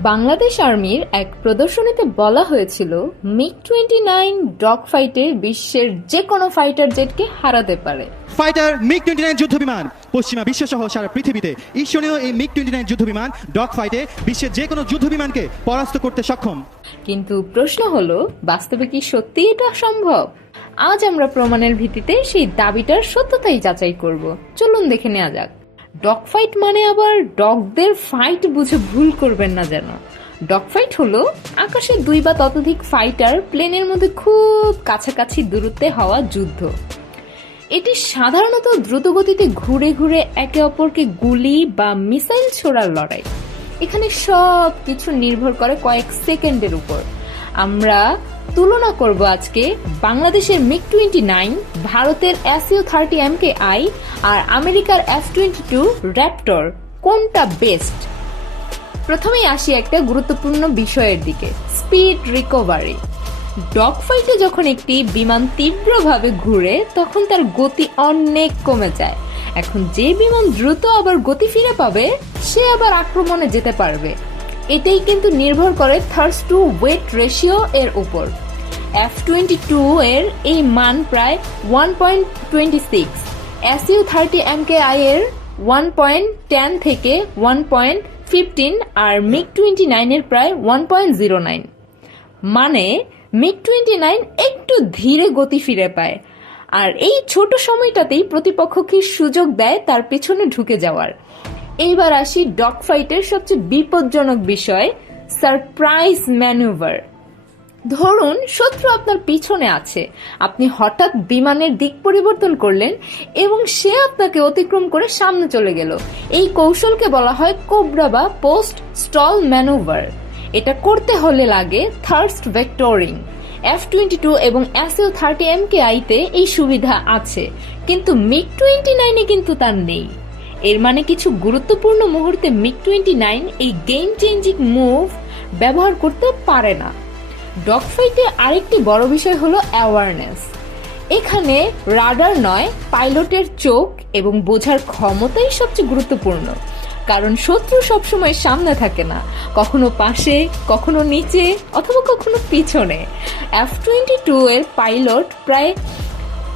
বাংলাদেশ আর্মির এক প্রদর্শনীতে বলা হয়েছিল মিগ-29 ডগ ফাইটে বিশ্বের যে কোনো ফাইটার জেটকে হারাতে পারে। ফাইটার মিগ-29 যুদ্ধবিমান পশ্চিমা বিশ্বসহ সারা পৃথিবীতে ঈর্ষণীয় এই মিগ-29 যুদ্ধবিমান ডগ ফাইটে বিশ্বের যে কোনো যুদ্ধবিমানকে পরাস্ত করতে সক্ষম। কিন্তু প্রশ্ন হলো, বাস্তবে কি সত্যি এটা সম্ভব? আজ আমরা প্রমাণের ভিত্তিতে সেই দাবিটার সত্যতাই যাচাই করব। চলুন দেখে নেওয়া যাক। ডগ ফাইট মানে আবার ডগদের ফাইট বুঝে ভুল করবেন না যেন। ডগ ফাইট হলো আকাশে 2 বা ততোধিক ফাইটার প্লেনের মধ্যে খুব কাছাকাছি দূরত্বে হওয়া যুদ্ধ। এটি সাধারণত দ্রুতগতিতে ঘুরে ঘুরে একে অপরকে গুলি বা মিসাইল ছোড়ার লড়াই। এখানে সব কিছু নির্ভর করে কয়েক সেকেন্ডের উপর। আমরা তুলনা করব আজকে বাংলাদেশের মিগ-29, ভারতের SU-30 MKI আর আমেরিকার F-22 র্যাপটর কোনটা বেস্ট। প্রথমেই আসি একটা গুরুত্বপূর্ণ বিষয়ের দিকে, স্পিড রিকভারি। ডগ ফাইটে যখন একটি বিমান তীব্রভাবে ঘুরে তখন তার গতি অনেক কমে যায়। এখন যে বিমান দ্রুত আবার গতি ফিরে পাবে সে আবার আক্রমণে যেতে পারবে। এটাই কিন্তু নির্ভর করে থার্স্ট টু ওয়েট রেশিও এর উপর। F-22 এর এই মান প্রায় 1.26, SU-30 MKI এর 1.10 থেকে 1.15 আর মিগ-29 এর প্রায় 1.09। মানে মিগ-29 একটু ধীরে গতি ফিরে পায়, আর এই ছোট সময়টাতেই প্রতিপক্ষকে সুযোগ দেয় তার পেছনে ঢুকে যাওয়ার। এইবার আসি ডগ ফাইটের সবচেয়ে বিপজ্জনক বিষয়, সারপ্রাইজ ম্যানুভার। ধরুন শত্রু আপনার পিছনে আছে, আপনি হঠাৎ বিমানের দিক পরিবর্তন করলেন এবং সে আপনাকে অতিক্রম করে সামনে চলে গেল। এই কৌশলকে বলা হয় কোবরা বা পোস্ট স্টল ম্যানুভার। এটা করতে হলে লাগে থার্স্ট ভেক্টরিং। F-22 এবং SU-30 MKI তে এই সুবিধা আছে, কিন্তু মিগ-29 এ কিন্তু তার নেই। এর মানে কিছু গুরুত্বপূর্ণ মুহূর্তে মিগ-29 এই গেম চেঞ্জিং মুভ ব্যবহার করতে পারে না। ডগ ফাইটে আরেকটি বড় বিষয় হলো অ্যাওয়ারনেস। এখানে রাডার নয়, পাইলটের চোখ এবং বোঝার ক্ষমতাই সবচেয়ে গুরুত্বপূর্ণ। কারণ শত্রু সবসময় সামনে থাকে না, কখনো পাশে, কখনো নিচে, অথবা কখনো পিছনে। F-22 এর পাইলট প্রায়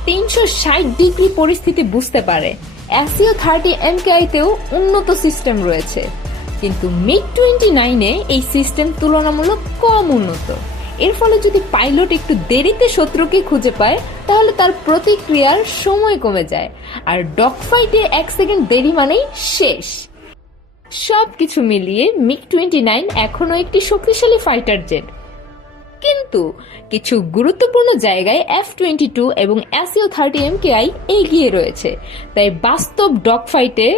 360 ডিগ্রি পরিস্থিতি বুঝতে পারে। SU-30 MKI তেও উন্নত সিস্টেম রয়েছে, কিন্তু মিগ-29 এ এই সিস্টেম তুলনামূলক কম উন্নত। এর ফলে যদি পাইলট একটু দেরিতে শত্রুকে খুঁজে পায় তাহলে তার প্রতিক্রিয়ার সময় কমে যায়, আর ডগ ফাইটে 1 সেকেন্ড দেরি মানেই শেষ। সবকিছু মিলিয়ে মিগ-29 এখনো একটি শক্তিশালী ফাইটার জেট, কিন্তু কিছু গুরুত্বপূর্ণ জায়গায় F-22 এবং SU-30 MKI এগিয়ে রয়েছে। তাই বাস্তব ডগ ফাইটে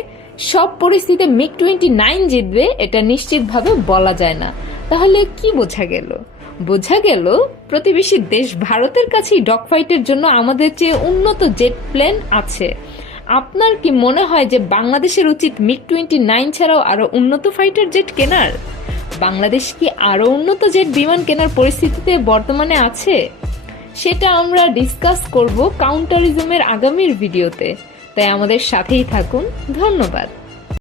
সব পরিস্থিতিতে মিগ-29 জিতবে এটা নিশ্চিতভাবে বলা যায় না। তাহলে কি বোঝা গেল? বোঝা গেল প্রতিবেশী দেশ ভারতের কাছেই ডগ ফাইটের জন্য আমাদের চেয়ে উন্নত জেট প্লেন আছে। আপনার কি মনে হয় যে বাংলাদেশের উচিত মিগ-29 ছাড়াও আরো উন্নত ফাইটার জেট কেনার? বাংলাদেশ কি আরো উন্নত জেট বিমান কেনার পরিস্থিতিতে বর্তমানে আছে? সেটা আমরা ডিসকাস করব কাউন্টারিজমের আগামীর ভিডিওতে। তাই আমাদের সাথেই থাকুন। ধন্যবাদ।